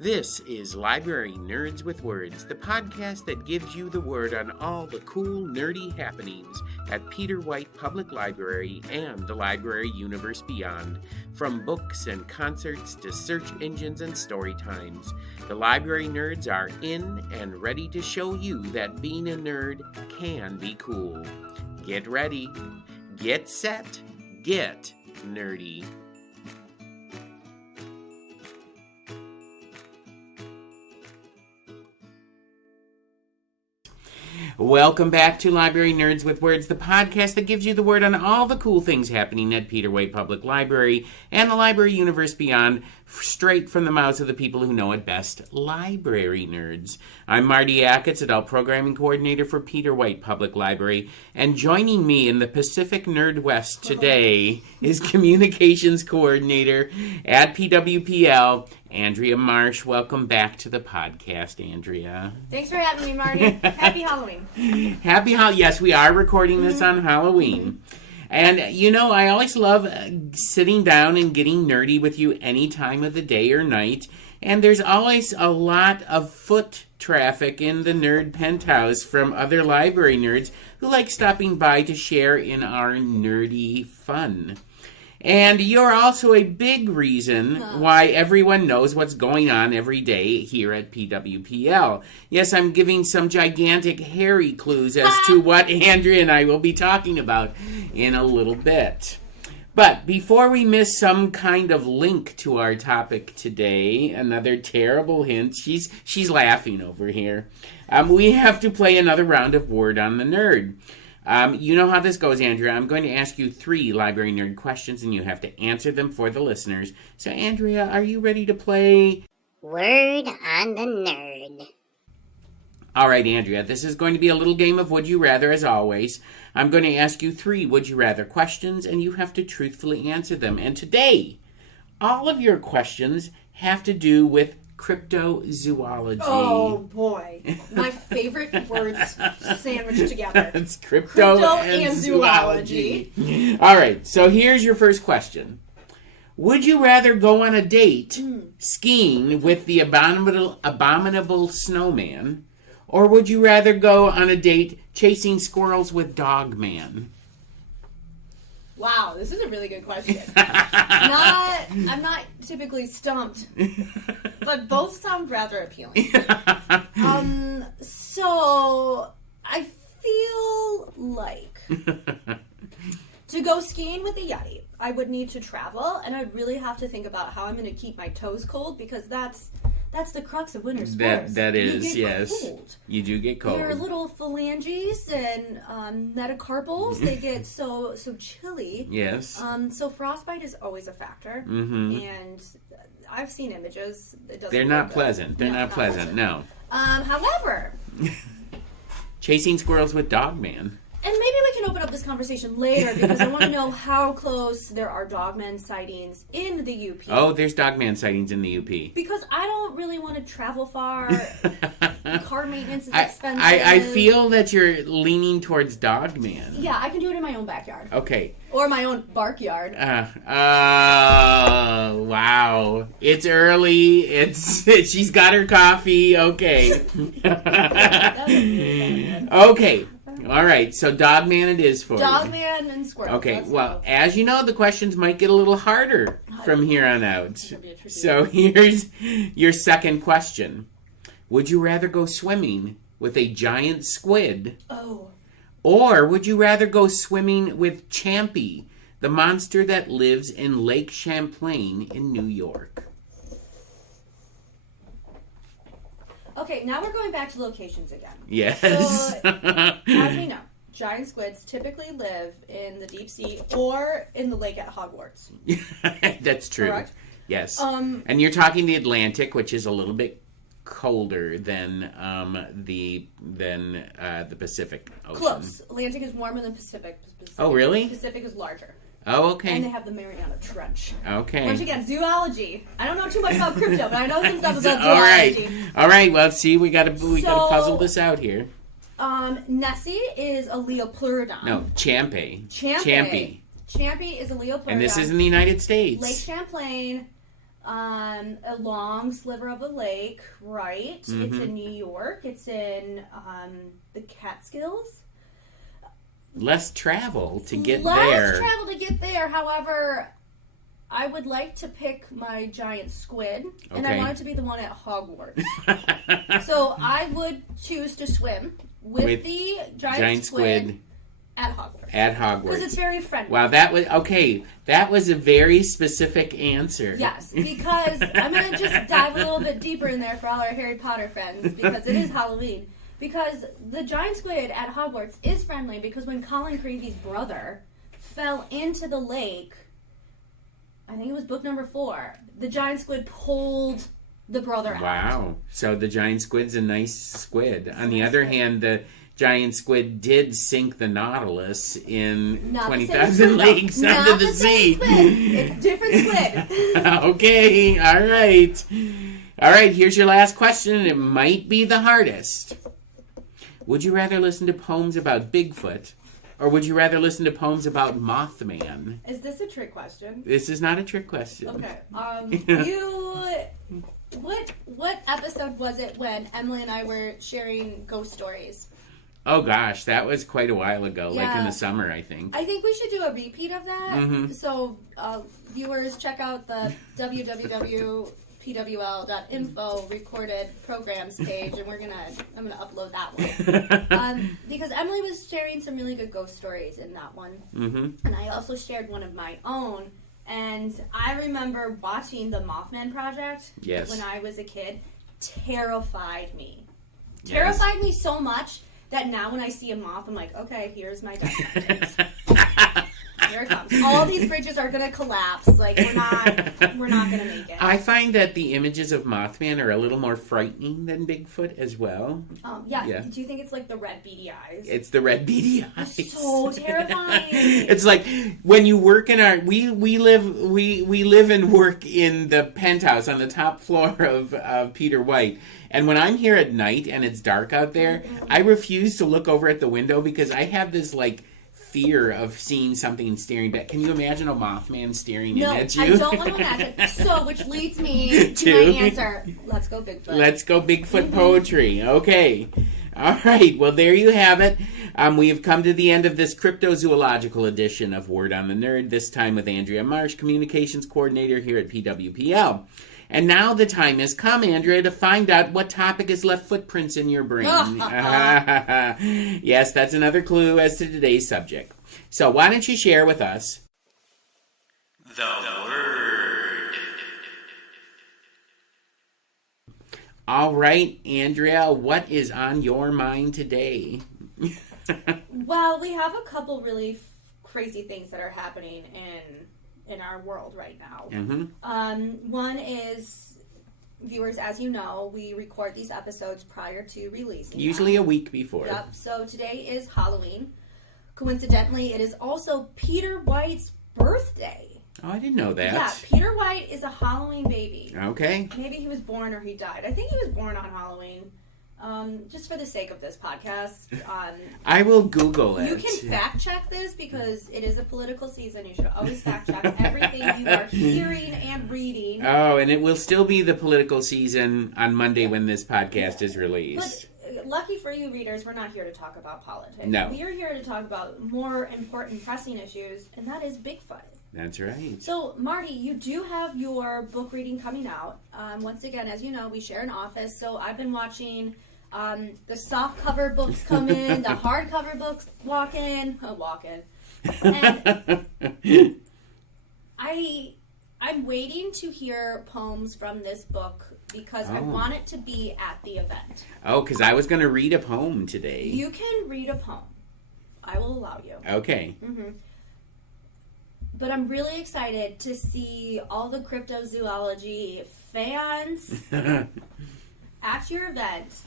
This is Library Nerds with Words, the podcast that gives you the word on all the cool, nerdy happenings at Peter White Public Library and the library universe beyond. From books and concerts to search engines and story times, the library nerds are in and ready to show you that being a nerd can be cool. Get ready, get set, get nerdy. Welcome back to Library Nerds with Words, the podcast that gives you the word on all the cool things happening at Peter White Public Library and the library universe beyond, straight from the mouths of the people who know it best, library nerds. I'm Marty, Adult Programming Coordinator for Peter White Public Library, and joining me in the Pacific Nerdwest today is Communications Coordinator at PWPL, Andrea Marsh. Welcome back to the podcast, Andrea. Thanks for having me, Marty. Happy Halloween. Yes, we are recording this on Halloween. And, you know, I always love sitting down and getting nerdy with you any time of the day or night. And there's always a lot of foot traffic in the nerd penthouse from other library nerds who like stopping by to share in our nerdy fun. And you're also a big reason why everyone knows what's going on every day here at PWPL. Yes, I'm giving some gigantic hairy clues as to what Andrea and I will be talking about in a little bit. But before we miss some kind of link to our topic today, another terrible hint, she's laughing over here, we have to play another round of Word on the Nerd. You know how this goes, Andrea. I'm going to ask you 3 library nerd questions, and you have to answer them for the listeners. So, Andrea, are you ready to play Word on the Nerd? All right, Andrea, this is going to be a little game of Would You Rather, as always. I'm going to ask you 3 Would You Rather questions, and you have to truthfully answer them. And today, all of your questions have to do with cryptozoology. Oh, boy. My favorite words sandwiched together. It's crypto and zoology. All right, so here's your first question. Would you rather go on a date skiing with the abominable snowman, or would you rather go on a date chasing squirrels with Dogman? Wow, this is a really good question. I'm not typically stumped, but both sound rather appealing. So I feel like to go skiing with a Yeti, I would need to travel, and I'd really have to think about how I'm going to keep my toes cold, because that's the crux of winter sports. That is, you get yes. Cold. You do get cold. Your little phalanges and metacarpals, they get so chilly. Yes. So frostbite is always a factor. Mm-hmm. And I've seen images. They're not pleasant. They're not pleasant, no. However, chasing squirrels with Dogman. and maybe we can open up this conversation later, because I want to know how close there are Dogman sightings in the UP. Oh, there's Dogman sightings in the UP. Because I don't really want to travel far. Car maintenance is expensive. I feel that you're leaning towards Dogman. Yeah, I can do it in my own backyard. Okay. Or my own barkyard. Wow. It's early. She's got her coffee. Okay. Okay. All right, so Dogman it is for you. Dogman and squirrel. Okay, well, as you know, the questions might get a little harder from here on out. So here's your second question. Would you rather go swimming with a giant squid? Oh. Or would you rather go swimming with Champy, the monster that lives in Lake Champlain in New York? Okay, now we're going back to locations again. Yes. So, as we know, giant squids typically live in the deep sea or in the lake at Hogwarts. That's true. Correct? Yes. And you're talking the Atlantic, which is a little bit colder than the Pacific Ocean. Close. Atlantic is warmer than Pacific. Oh, really? Pacific is larger. Oh, okay. And they have the Mariana Trench. Okay. Once again, zoology. I don't know too much about crypto, but I know some stuff about zoology. All right. Well, see, we gotta puzzle this out here. Nessie is a Leopleurdon. No, Champy. Champy is a Leopleurdon. And this is in the United States. Lake Champlain, A long sliver of a lake, right? It's in New York. It's in the Catskills. Less travel to get Less there. travel to get there. However, I would like to pick my giant squid, and I Okay. want it to be the one at Hogwarts. So I would choose to swim with the giant squid at Hogwarts. At Because Hogwarts. it's very friendly. Wow, that was a very specific answer. Yes, because I'm going to just dive a little bit deeper in there for all our Harry Potter friends, because it is Halloween. Because the giant squid at Hogwarts is friendly, because when Colin Creevy's brother fell into the lake, I think it was book number 4, the giant squid pulled the brother out. Wow. So the giant squid's a nice squid. On the other hand, the giant squid did sink the Nautilus in Not the same 20,000 squid, though. leagues Not under the the same sea. squid. It's different squid. Okay, all right. All right, here's your last question, and it might be the hardest. Would you rather listen to poems about Bigfoot, or would you rather listen to poems about Mothman? Is this a trick question? This is not a trick question. Okay. What episode was it when Emily and I were sharing ghost stories? Oh gosh, that was quite a while ago, like in Yeah. the summer, I think. I think we should do a repeat of that. Mhm. So, viewers, check out the www.pwl.info recorded programs page, and I'm gonna upload that one. Because Emily was sharing some really good ghost stories in that one, and I also shared one of my own. And I remember watching the Mothman Project when I was a kid. Terrified me. Yes. Terrified me so much that now when I see a moth, I'm like, okay, here's my death sentence. Here it comes. All these bridges are gonna collapse. Like we're not gonna make it. I find that the images of Mothman are a little more frightening than Bigfoot as well. Yeah. Do you think it's like the red beady eyes? It's the red beady eyes. It's so terrifying. It's like when you work in our we live and work in the penthouse on the top floor of Peter White. And when I'm here at night and it's dark out there, I refuse to look over at the window because I have this like fear of seeing something staring back. Can you imagine a Mothman staring in at you? I don't want to imagine. So, which leads me to my answer. Let's go Bigfoot. Let's go Bigfoot poetry. Okay. All right. Well, there you have it. We have come to the end of this cryptozoological edition of Word on the Nerd, this time with Andrea Marsh, Communications Coordinator here at PWPL. And now the time has come, Andrea, to find out what topic has left footprints in your brain. Yes, that's another clue as to today's subject. So why don't you share with us the word? All right, Andrea, what is on your mind today? Well, we have a couple really crazy things that are happening in our world right now. One is, viewers, as you know, we record these episodes prior to releasing Usually a week before. Yep. So today is Halloween. Coincidentally, it is also Peter White's birthday. Oh, I didn't know that. Yeah, Peter White is a Halloween baby. Okay. Maybe he was born or he died. I think he was born on Halloween. Just for the sake of this podcast. I will Google it. You can fact check this because it is a political season. You should always fact check everything you are hearing and reading. Oh, and it will still be the political season on Monday when this podcast is released. But lucky for you readers, we're not here to talk about politics. No. We are here to talk about more important pressing issues, and that is Bigfoot. That's right. So, Marty, you do have your book reading coming out. Once again, as you know, we share an office, so I've been watching the soft cover books come in, the hardcover books walk in. And I'm waiting to hear poems from this book because I want it to be at the event. Oh, because I was going to read a poem today. You can read a poem. I will allow you. Okay. But I'm really excited to see all the cryptozoology fans at your event.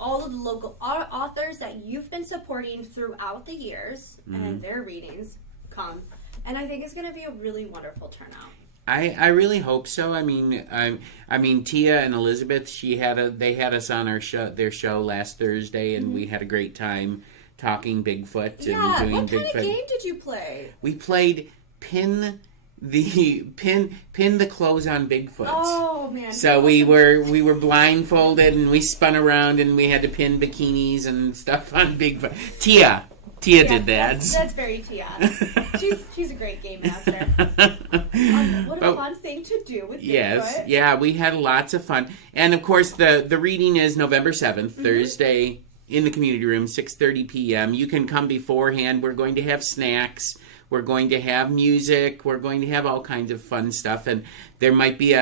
All of the local authors that you've been supporting throughout the years and their readings come. And I think it's going to be a really wonderful turnout. I really hope so. I mean, Tia and Elizabeth, they had us on their show last Thursday, and we had a great time talking Bigfoot and doing what Bigfoot. kind of game did you play? We played Pin pin the clothes on Bigfoot. Oh man! So we were blindfolded and we spun around and we had to pin bikinis and stuff on Bigfoot. Tia did that. That's very Tia. She's a great game master. What a fun thing to do with Bigfoot. Yes, yeah, we had lots of fun. And of course the reading is November 7th, Thursday, in the community room, 6:30 p.m. You can come beforehand. We're going to have snacks. We're going to have music. We're going to have all kinds of fun stuff. And there might be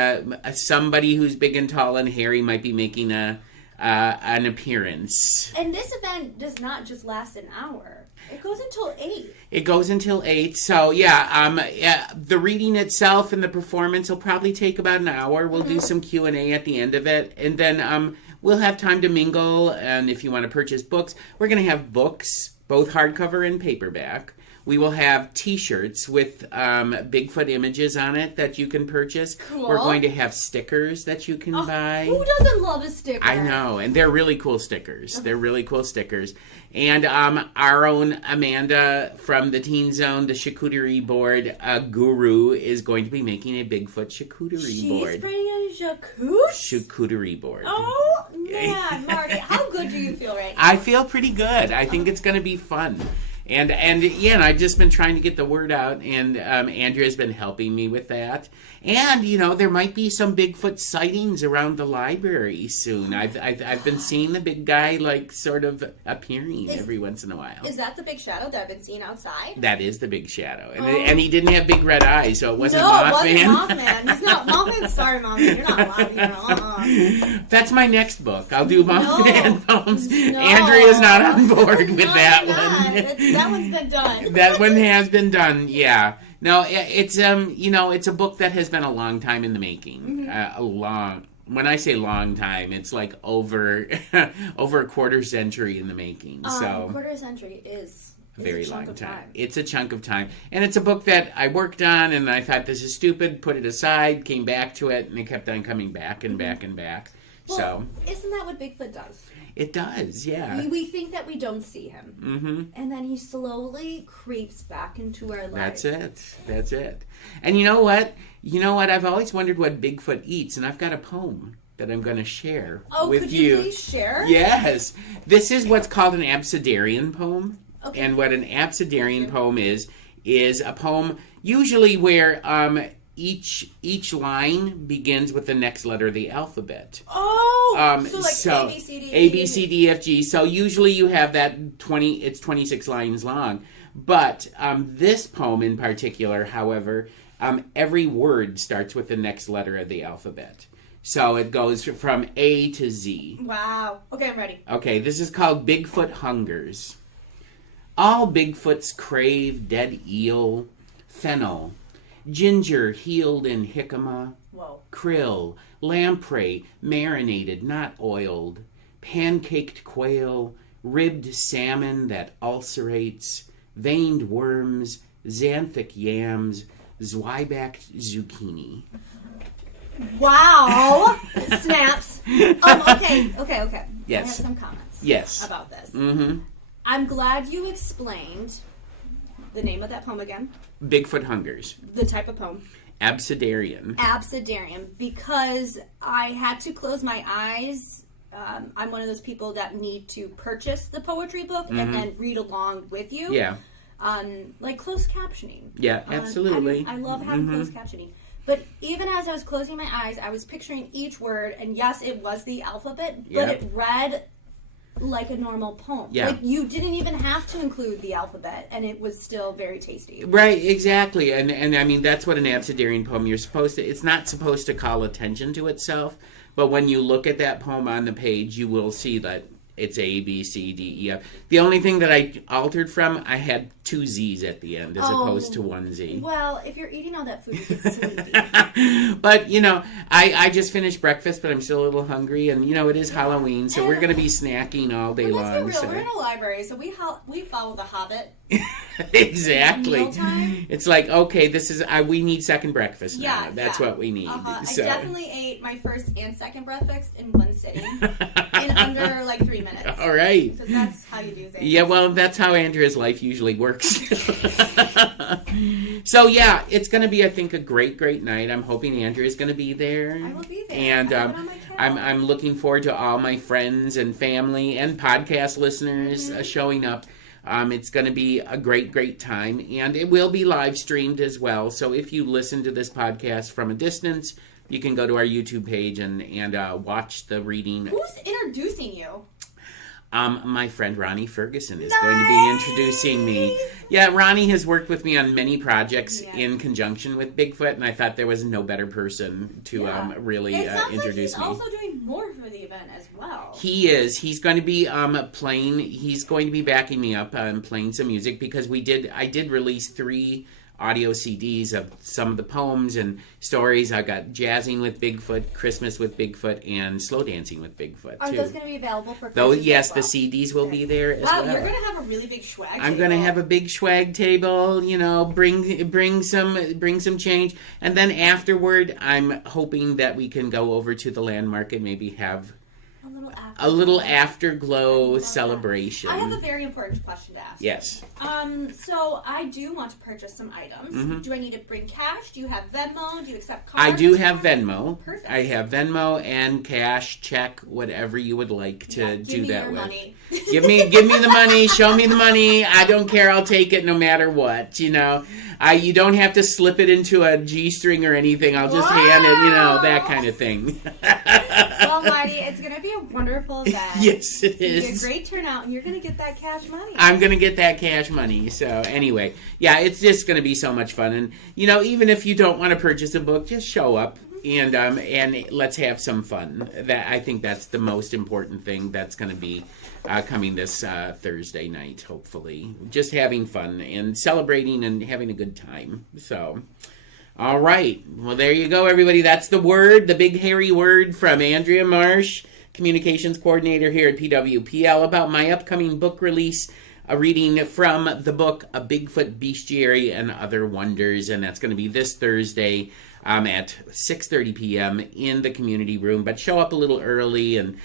somebody who's big and tall and hairy might be making an appearance. And this event does not just last an hour. It goes until 8. It goes until 8. So, the reading itself and the performance will probably take about an hour. We'll do some Q&A at the end of it. And then we'll have time to mingle. And if you want to purchase books, we're going to have books, both hardcover and paperback. We will have T-shirts with Bigfoot images on it that you can purchase. Cool. We're going to have stickers that you can buy. Who doesn't love a sticker? I know, and they're really cool stickers. Okay. They're really cool stickers. And our own Amanda from the Teen Zone, the charcuterie board guru, is going to be making a Bigfoot charcuterie board. She's bringing a charcuterie board. Oh, man, Marty, how good do you feel right now? I feel pretty good. I think it's going to be fun. And I've just been trying to get the word out, and Andrea's been helping me with that. And, there might be some Bigfoot sightings around the library soon. I've been seeing the big guy, sort of appearing every once in a while. Is that the big shadow that I've been seeing outside? That is the big shadow. And he didn't have big red eyes, so it wasn't Mothman. No, it wasn't Mothman. He's not Mothman. Sorry, Mothman. You're not allowed here. That's my next book. I'll do Mothman poems. No. Andrea's not on board with that one. That one's been done. That one has been done, yeah. No, it's it's a book that has been a long time in the making. When I say long time, it's like over a quarter century in the making. So quarter century is a very long time. It's a chunk of time. And it's a book that I worked on and I thought this is stupid, put it aside, came back to it, and it kept on coming back and back and back. Well, isn't that what Bigfoot does? It does, yeah. We think that we don't see him. And then he slowly creeps back into our lives. That's it. And you know what? I've always wondered what Bigfoot eats, and I've got a poem that I'm going to share with could you please share? Yes. This is what's called an abecedarian poem. Okay. And what an abecedarian poem is a poem usually where each line begins with the next letter of the alphabet. A, B, C, D, A, B, C, D, F, G. So usually you have that it's 26 lines long. But this poem in particular, however, every word starts with the next letter of the alphabet. So it goes from A to Z. Wow. Okay, I'm ready. Okay, this is called Bigfoot Hungers. All Bigfoots crave dead eel, fennel, ginger healed in jicama, krill, lamprey, marinated, not oiled, pancaked quail, ribbed salmon that ulcerates, veined worms, xanthic yams, zwieback zucchini. Wow! Snaps. Okay. Yes. I have some comments. Yes. About this. Mm-hmm. I'm glad you explained the name of that poem again. Bigfoot Hungers. The type of poem. Abecedarian. Because I had to close my eyes. I'm one of those people that need to purchase the poetry book and then read along with you. Yeah. Like closed captioning. Yeah, absolutely. I love having closed captioning. But even as I was closing my eyes, I was picturing each word, and yes, it was the alphabet, but it read like a normal poem. Yeah. Like, you didn't even have to include the alphabet, and it was still very tasty. Right, exactly. And I mean, that's what an abecedarian poem, it's not supposed to call attention to itself, but when you look at that poem on the page, you will see that it's A, B, C, D, E, F. The only thing that I altered from, I had 2 Z's at the end as opposed to 1 Z. Well, if you're eating all that food, you get sleepy. But, I just finished breakfast, but I'm still a little hungry. And, it is Halloween, so we're going to be snacking all day long. Let's be real. We're in a library, so we follow the Hobbit Exactly. Mealtime. It's like, okay, this is we need second breakfast now. Yeah, That's what we need. So. I definitely ate my first and second breakfast in one sitting in under like 3 minutes. All right. Because that's how you do things. Yeah, well, that's how Andrea's life usually works. So, yeah, it's going to be, I think, a great, great night. I'm hoping Andrea's going to be there. I will be there. And I have it on my calendar. I'm looking forward to all my friends and family and podcast listeners showing up. It's going to be a great, great time. And it will be live streamed as well. So if you listen to this podcast from a distance, you can go to our YouTube page and watch the reading. Who's introducing you? My friend Ronnie Ferguson is going to be introducing me. Yeah, Ronnie has worked with me on many projects in conjunction with Bigfoot, and I thought there was no better person to really introduce me. He's also doing more for the event as well. He is. He's going to be playing. He's going to be backing me up playing some music because I did release 3 audio CDs of some of the poems and stories. I got Jazzing with Bigfoot, Christmas with Bigfoot, and Slow Dancing with Bigfoot. Are those going to be available for Though purchase yes, as well? the CDs will be there as wow, well. you're going to have a really big swag table. I'm going to have a big swag table, bring some change. And then afterward, I'm hoping that we can go over to the landmark and maybe have a little afterglow celebration. I have a very important question to ask. Yes. So I do want to purchase some items. Mm-hmm. Do I need to bring cash? Do you have Venmo? Do you accept cards? I do have Venmo. Perfect. I have Venmo and cash, check, whatever you would like to do that with. Money. Give me the money. Show me the money. I don't care. I'll take it no matter what. You don't have to slip it into a G-string or anything. I'll just hand it. That kind of thing. Well, Marty, it's going to be a wonderful event. Yes, it is. It's going to be a great turnout, and you're going to get that cash money. I'm going to get that cash money. So anyway, yeah, it's just going to be so much fun. And, even if you don't want to purchase a book, just show up and let's have some fun. I think that's the most important thing that's going to be coming this Thursday night, hopefully. Just having fun and celebrating and having a good time. So... all right. Well, there you go, everybody. That's the word, the big hairy word from Andrea Marsh, Communications Coordinator here at PWPL, about my upcoming book release, a reading from the book, A Bigfoot, Bestiary, and Other Wonders. And that's going to be this Thursday at 6:30 p.m. in the community room. But show up a little early and...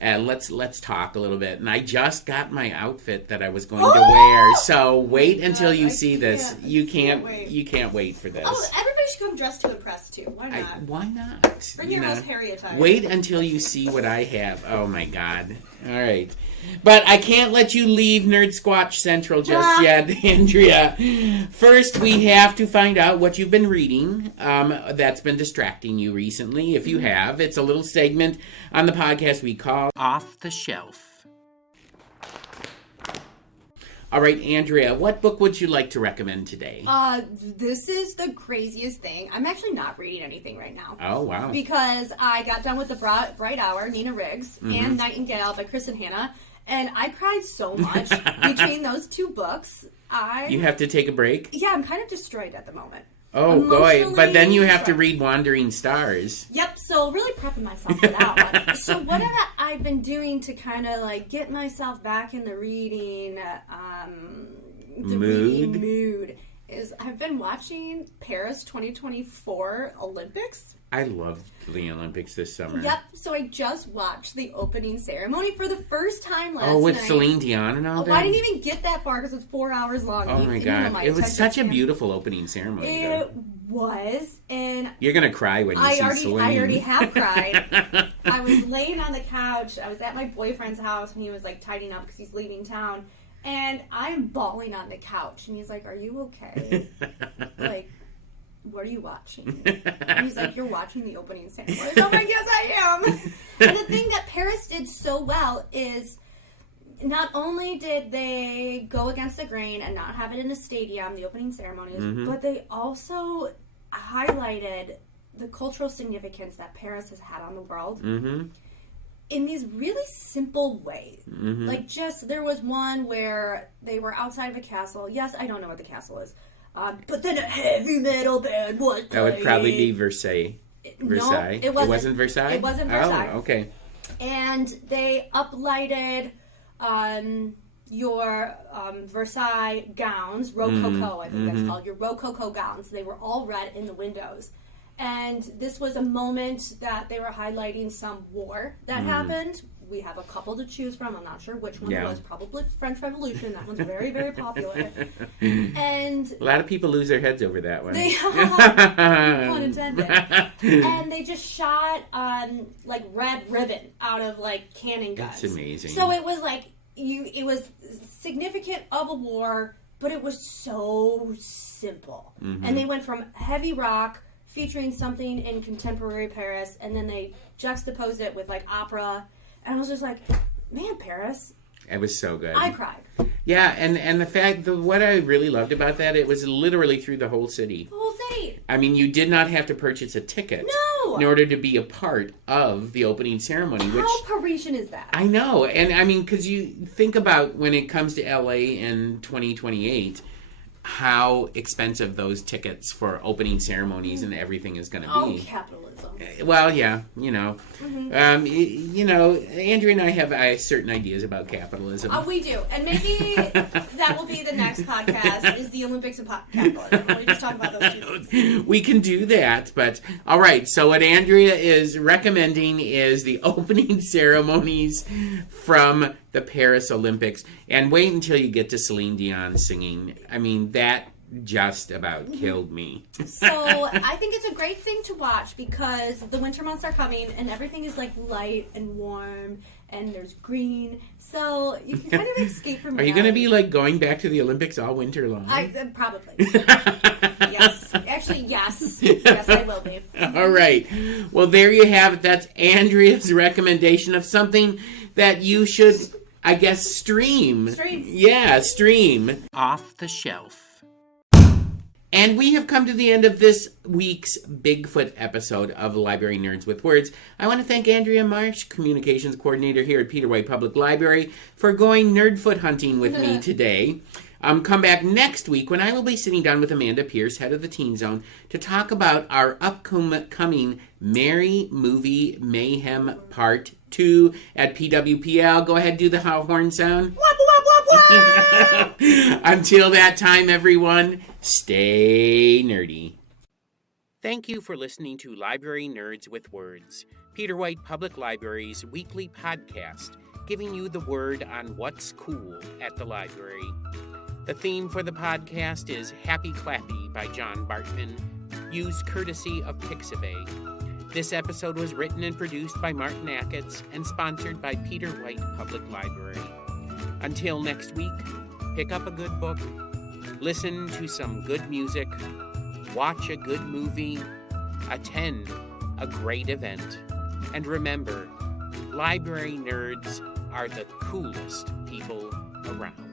let's talk a little bit. And I just got my outfit that I was going to wear. So wait until you see this. You can't wait for this. Oh, everybody should come dressed to impress too. Why not? Why not? Bring your most hairy attire. Wait until you see what I have. Oh my God. All right. But I can't let you leave Nerd Squatch Central just yet, Andrea. First, we have to find out what you've been reading that's been distracting you recently. If you have, it's a little segment on the podcast we call Off the Shelf. All right, Andrea, what book would you like to recommend today? This is the craziest thing. I'm actually not reading anything right now. Oh, wow. Because I got done with The Bright Hour, Nina Riggs, and Nightingale by Chris and Hannah, and I cried so much between those 2 books. You have to take a break? Yeah, I'm kind of destroyed at the moment. Oh, boy. But then you have to read Wandering Stars. Yep, so really prepping myself for that one. So what I've been doing to kind of like get myself back in the reading mood is I've been watching Paris 2024 Olympics. I loved the Olympics this summer. Yep, so I just watched the opening ceremony for the first time last night. Oh, with Celine Dion and all that? I didn't even get that far because it was 4 hours long. Oh my God. It was such a beautiful opening ceremony. It was, and... You're going to cry when you see Celine. I already have cried. I was laying on the couch. I was at my boyfriend's house, and he was, like, tidying up because he's leaving town. And I'm bawling on the couch, and he's like, "Are you okay?" Like... what are you watching? And he's like, "You're watching the opening ceremony." I'm like, "Yes, I am." And the thing that Paris did so well is not only did they go against the grain and not have it in a stadium, the opening ceremonies, but they also highlighted the cultural significance that Paris has had on the world in these really simple ways. Like there was one where they were outside of a castle. Yes, I don't know what the castle is. But then a heavy metal band was playing. That would probably be Versailles. No, it wasn't Versailles? It wasn't Versailles. Oh, okay. And they uplighted your Versailles gowns, Rococo, I think that's called, your Rococo gowns. They were all red in the windows. And this was a moment that they were highlighting some war that happened. We have a couple to choose from. I'm not sure which one it was. Probably French Revolution. That one's very, very popular. And a lot of people lose their heads over that one. They pun intended. And they just shot like red ribbon out of like cannon guns. That's amazing. So it was like it was significant of a war, but it was so simple. And they went from heavy rock featuring something in contemporary Paris, and then they juxtaposed it with like opera. And I was just like, man, Paris. It was so good. I cried. Yeah, and the fact, what I really loved about that, it was literally through the whole city. The whole city. I mean, you did not have to purchase a ticket. No. In order to be a part of the opening ceremony. How Parisian is that? I know. And I mean, because you think about when it comes to LA in 2028, how expensive those tickets for opening ceremonies and everything is going to be. Oh, capitalism. Well, yeah, you know. You know, Andrea and I have certain ideas about capitalism. We do. And maybe that will be the next podcast, is the Olympics of capitalism. We just talk about those two things. We can do that, but all right. So what Andrea is recommending is the opening ceremonies from the Paris Olympics. And wait until you get to Celine Dion singing. I mean, that just about killed me. So I think it's a great thing to watch because the winter months are coming and everything is like light and warm and there's green. So you can kind of escape from reality. Are you going to be like going back to the Olympics all winter long? Probably. Yes. Actually, yes. Yes, I will be. All right. Well, there you have it. That's Andrea's recommendation of something that you should, I guess, stream. Yeah, stream. Off the Shelf. And we have come to the end of this week's Bigfoot episode of Library Nerds with Words. I want to thank Andrea Marsh, Communications Coordinator here at Peter White Public Library, for going nerdfoot hunting with me today. Come back next week when I will be sitting down with Amanda Pierce, head of the Teen Zone, to talk about our upcoming Merry Movie Mayhem Part 2 at PWPL. Go ahead, do the horn sound. Until that time, everyone, stay nerdy. Thank you for listening to Library Nerds with Words, Peter White Public Library's weekly podcast, giving you the word on what's cool at the library. The theme for the podcast is Happy Clappy by John Bartman, used courtesy of Pixabay. This episode was written and produced by Martin Acketts and sponsored by Peter White Public Library. Until next week, pick up a good book, listen to some good music, watch a good movie, attend a great event, and remember, library nerds are the coolest people around.